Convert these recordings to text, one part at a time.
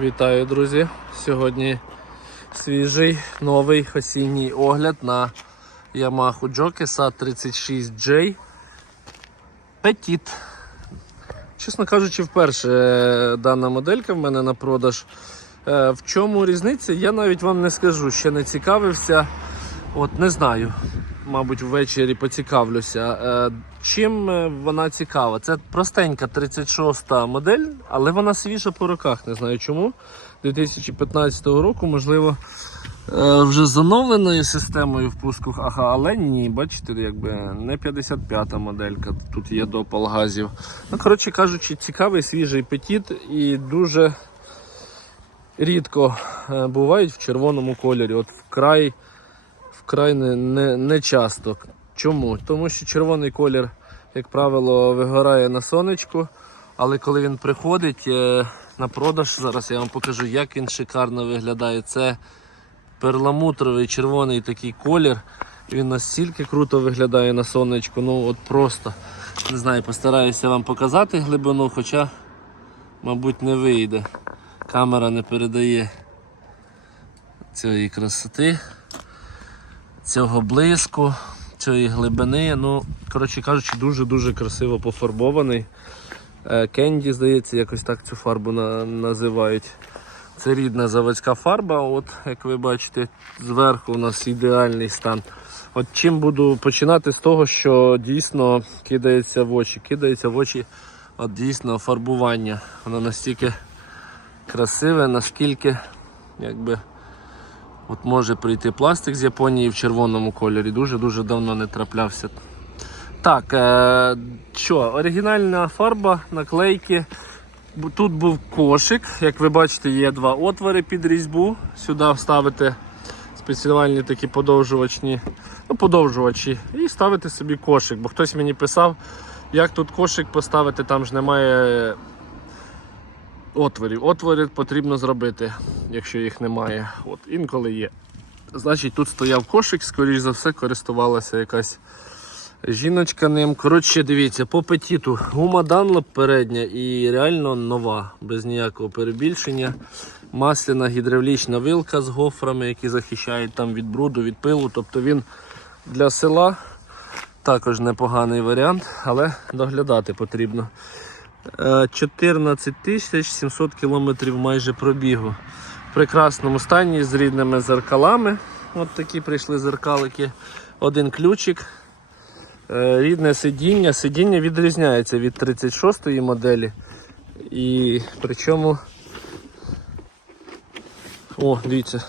Вітаю, друзі! Сьогодні свіжий новий осінній огляд на Yamaha Jokesa 36J Petit. Чесно кажучи, вперше е, дана моделька в мене на продаж. Е, В чому різниця, я навіть вам не скажу, ще не цікавився. От не знаю. Мабуть, ввечері поцікавлюся. Е, Чим е, вона цікава? Це простенька 36 модель, але вона свіжа по роках. Не знаю чому. 2015 року, можливо, е, вже з оновленою системою впуску, ага, але ні, бачите, якби не 55-та моделька. Тут є допал газів. Ну, коротше кажучи, цікавий свіжий петіт і дуже рідко бувають в червоному кольорі. От вкрай вкрай не, не, не часто. Чому? Тому що червоний колір, як правило, вигорає на сонечку, але коли він приходить е, на продаж, зараз я вам покажу, як він шикарно виглядає. Це перламутровий червоний такий колір. Він настільки круто виглядає на сонечку. Ну от просто не знаю, постараюся вам показати глибину, хоча, мабуть, не вийде. Камера не передає цієї красоти цього блиску, цієї глибини. Ну, коротше кажучи, дуже-дуже красиво пофарбований. Е, Кенді, здається, якось так цю фарбу на- називають. Це рідна заводська фарба, от як ви бачите, зверху у нас ідеальний стан. От чим буду починати з того, що дійсно кидається в очі. Кидається в очі от дійсно фарбування. Воно настільки красиве, наскільки якби От може прийти пластик з Японії в червоному кольорі. Дуже-дуже давно не траплявся. Так, е, що, оригінальна фарба, наклейки. Тут був кошик. Як ви бачите, є два отвори під різьбу. Сюди вставити спеціальні такі подовжувачні, ну, подовжувачі і ставити собі кошик. Бо хтось мені писав, як тут кошик поставити, там ж немає отворів. Отвори потрібно зробити, якщо їх немає. От, інколи є. Значить, тут стояв кошик, скоріш за все, користувалася якась жіночка ним. Коротше, дивіться, по петіту гума Dunlop передня і реально нова, без ніякого перебільшення. Масляна гідравлічна вилка з гофрами, які захищають там від бруду, від пилу. Тобто він для села також непоганий варіант, але доглядати потрібно. Е, 14 700 кілометрів майже пробігу. В прекрасному стані з рідними зеркалами. От такі прийшли зеркалики. Один ключик. Е, Рідне сидіння. Сидіння відрізняється від 36-ї моделі. І причому. О, дивіться.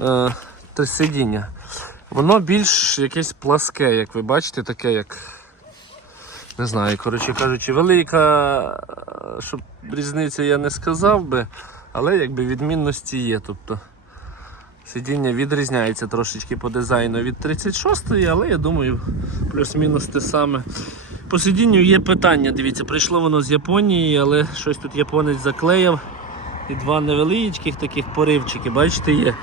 Е, Те сидіння. Воно більш якесь пласке, як ви бачите, таке як не знаю, коротше кажучи, велика, щоб різниця я не сказав би, але якби відмінності є. Тобто сидіння відрізняється трошечки по дизайну від 36-ї, але я думаю, плюс-мінус те саме. По сидінню є питання. Дивіться, прийшло воно з Японії, але щось тут японець заклеїв. І два невеличких таких поривчики, бачите, є.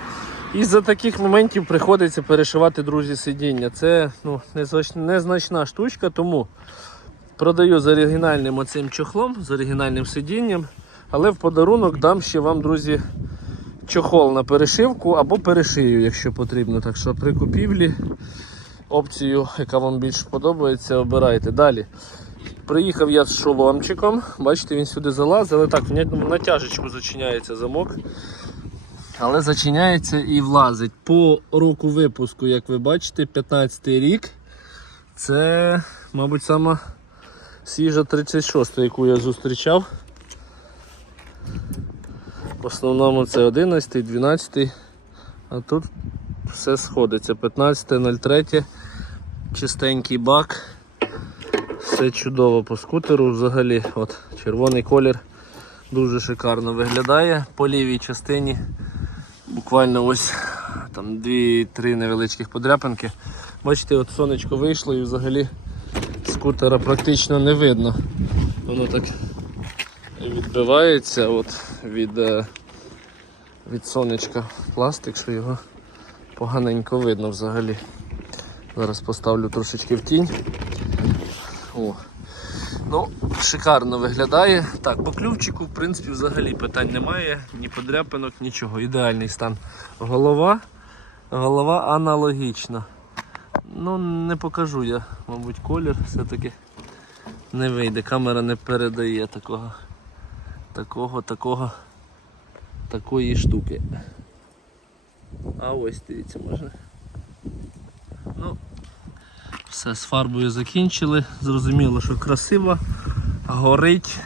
І за таких моментів приходиться перешивати, друзі, сидіння. Це ну, незначна штучка, тому Продаю з оригінальним оцим чохлом, з оригінальним сидінням. Але в подарунок дам ще вам, друзі, чохол на перешивку або перешию, якщо потрібно. Так що при купівлі опцію, яка вам більше подобається, обирайте. Далі. Приїхав я з шоломчиком. Бачите, він сюди залазить, але так, натяжечку зачиняється замок. Але зачиняється і влазить. По року випуску, як ви бачите, 15 рік. Це, мабуть, сама свіжа 36, яку я зустрічав. В основному це 11, 12, а тут все сходиться. 15.03, чистенький бак. Все чудово по скутеру взагалі. От Червоний колір дуже шикарно виглядає по лівій частині. Буквально ось там 2-3 невеличких подряпинки. Бачите, от сонечко вийшло і взагалі скутера практично не видно. Воно так відбивається от від, е, від сонечка пластик, що його поганенько видно взагалі. Зараз поставлю трошечки в тінь. О. Ну, шикарно виглядає. Так, по ключику, в принципі, взагалі питань немає, ні подряпинок, нічого. Ідеальний стан. Голова. Голова аналогічна. Ну, не покажу я, мабуть, колір все-таки не вийде. Камера не передає такого, такого, такого, такої штуки. А ось дивіться, можна. Ну, все, з фарбою закінчили. Зрозуміло, що красиво, горить.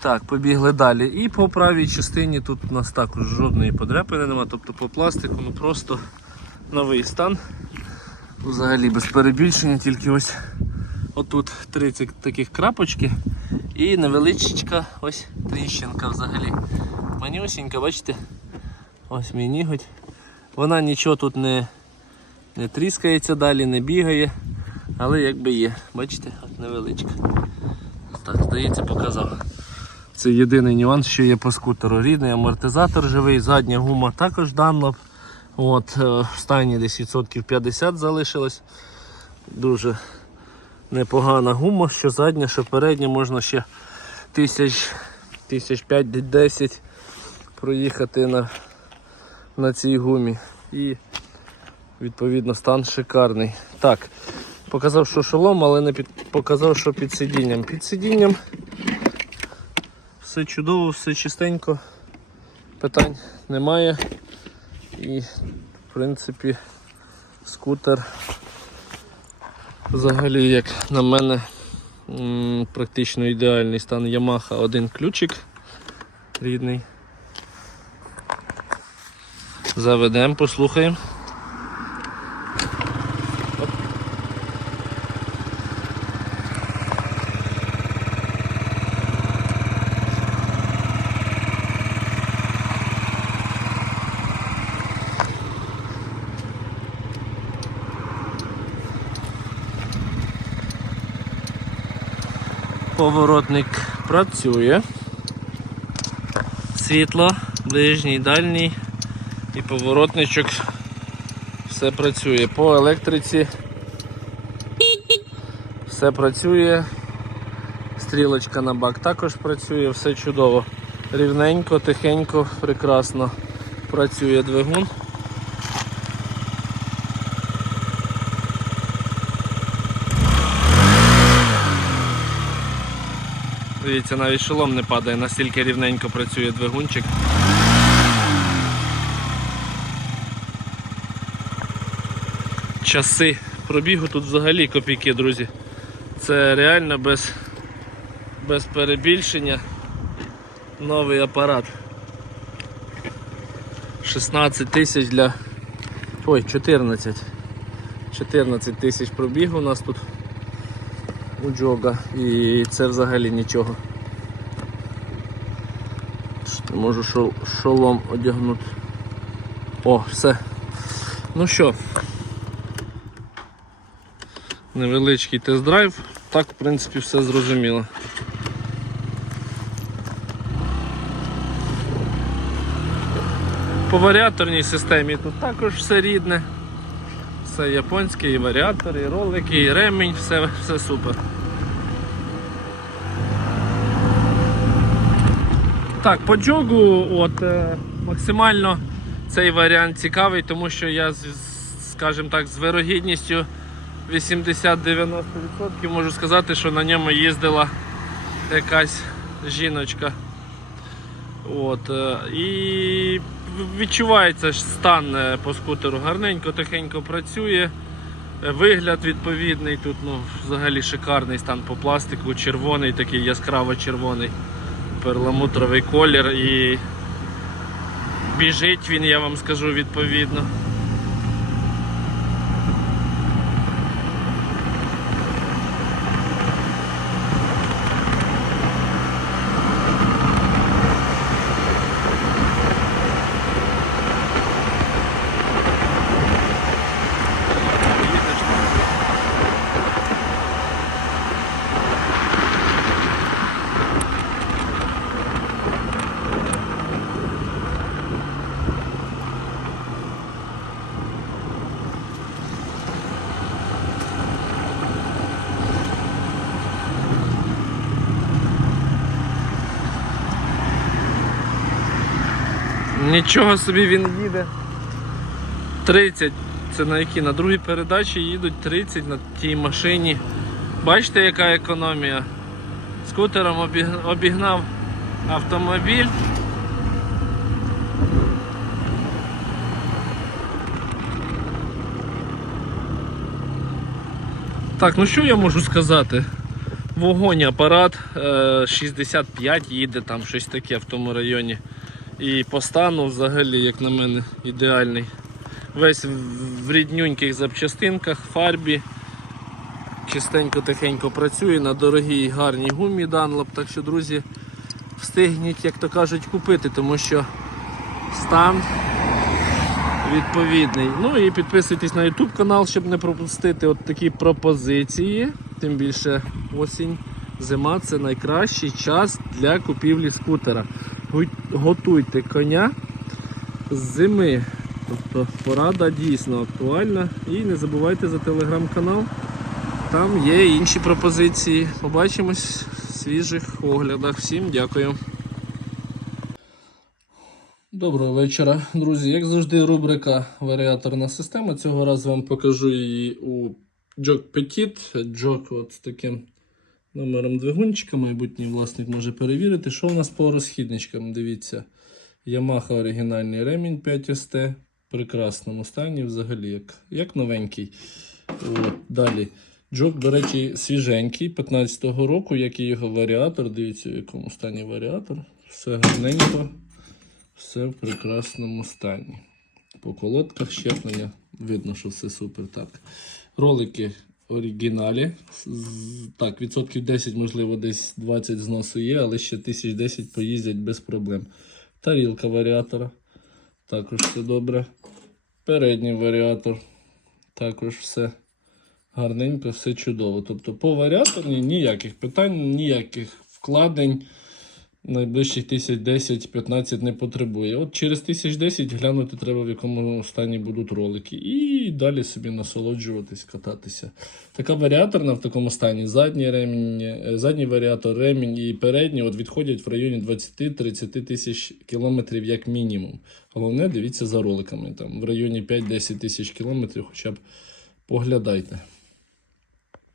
Так, побігли далі. І по правій частині тут у нас також жодної подряпини немає, тобто по пластику ну просто новий стан. Взагалі без перебільшення, тільки ось отут 30 таких крапочки і невеличка ось тріщинка взагалі. Манюсінька, бачите? Ось мій ніготь. Вона нічого тут не, не тріскається далі, не бігає, але якби є. Бачите, от невеличка. Так, здається, показав. Це єдиний нюанс, що є по скутеру. Рідний амортизатор живий, задня гума також Dunlop. От, е, в стані десь відсотків 50 залишилось. Дуже непогана гума, що задня, що передня, можна ще тисяч, тисяч 5-10 проїхати на, на цій гумі. І відповідно стан шикарний. Так, показав, що шолом, але не під, показав, що під сидінням. Під сидінням все чудово, все чистенько, питань немає. І в принципі скутер взагалі, як на мене, практично ідеальний стан Yamaha один ключик рідний. Заведемо, послухаємо. Поворотник працює. Світло, ближній, дальній і поворотничок. Все працює. По електриці все працює. Стрілочка на бак також працює, все чудово. Рівненько, тихенько, прекрасно працює двигун. Дивіться, навіть шолом не падає, настільки рівненько працює двигунчик. Часи пробігу тут взагалі копійки, друзі. Це реально без, без перебільшення новий апарат. 16 тисяч для... Ой, 14. 14 тисяч пробігу у нас тут у джога і це взагалі нічого. Можу шол, шолом одягнути. О, все. Ну що, невеличкий тест-драйв. Так, в принципі, все зрозуміло. По варіаторній системі тут також все рідне. Все японське, і варіатор, і ролики, і ремінь, все, все супер. Так, по джогу от, е, максимально цей варіант цікавий, тому що я, скажімо так, з вирогідністю 80-90% можу сказати, що на ньому їздила якась жіночка. От, е, і відчувається стан е, по скутеру гарненько, тихенько працює. Е, Вигляд відповідний, тут ну, взагалі шикарний стан по пластику, червоний, такий яскраво червоний, перламутровий колір і біжить він, я вам скажу відповідно. Нічого собі він їде. 30. Це на які? На другій передачі їдуть 30 на тій машині. Бачите, яка економія? Скутером обігнав автомобіль. Так, ну що я можу сказати? Вогонь апарат е, 65 їде, там щось таке в тому районі. І по стану взагалі, як на мене, ідеальний. Весь в- ріднюньких запчастинках, фарбі. Чистенько тихенько працює на дорогій гарній гумі Dunlop. Так що, друзі, встигніть, як то кажуть, купити, тому що стан відповідний. Ну і підписуйтесь на YouTube канал, щоб не пропустити от такі пропозиції. Тим більше осінь, зима це найкращий час для купівлі скутера. Готуйте коня з зими. Тобто порада дійсно актуальна. І не забувайте за телеграм-канал. Там є інші пропозиції. Побачимось в свіжих оглядах. Всім дякую. Доброго вечора, друзі. Як завжди, рубрика Варіаторна система. Цього разу вам покажу її у Jog Petit. Jog от з таким номером двигунчика. Майбутній власник може перевірити. Що у нас по розхідничкам? Дивіться. Yamaha оригінальний ремінь 5ST. В прекрасному стані, взагалі, як, як новенький. От, далі. Джок, до речі, свіженький 15-го року, як і його варіатор. Дивіться, в якому стані варіатор. Все гарненько. Все в прекрасному стані. По колодках щеплення видно, що все супер. Так. Ролики оригіналі. Так, відсотків 10, можливо, десь 20 зносу є, але ще 1010 поїздять без проблем. Тарілка варіатора. Також все добре. Передній варіатор. Також все гарненько, все чудово. Тобто по варіаторні ніяких питань, ніяких вкладень найближчих 1010-15 не потребує. От через 1010 глянути треба, в якому стані будуть ролики. І далі собі насолоджуватись, кататися. Така варіаторна в такому стані. Задній ремінь, е, задній варіатор, ремінь і передній от відходять в районі 20-30 тисяч кілометрів як мінімум. Головне, дивіться за роликами. Там в районі 5-10 тисяч кілометрів хоча б поглядайте.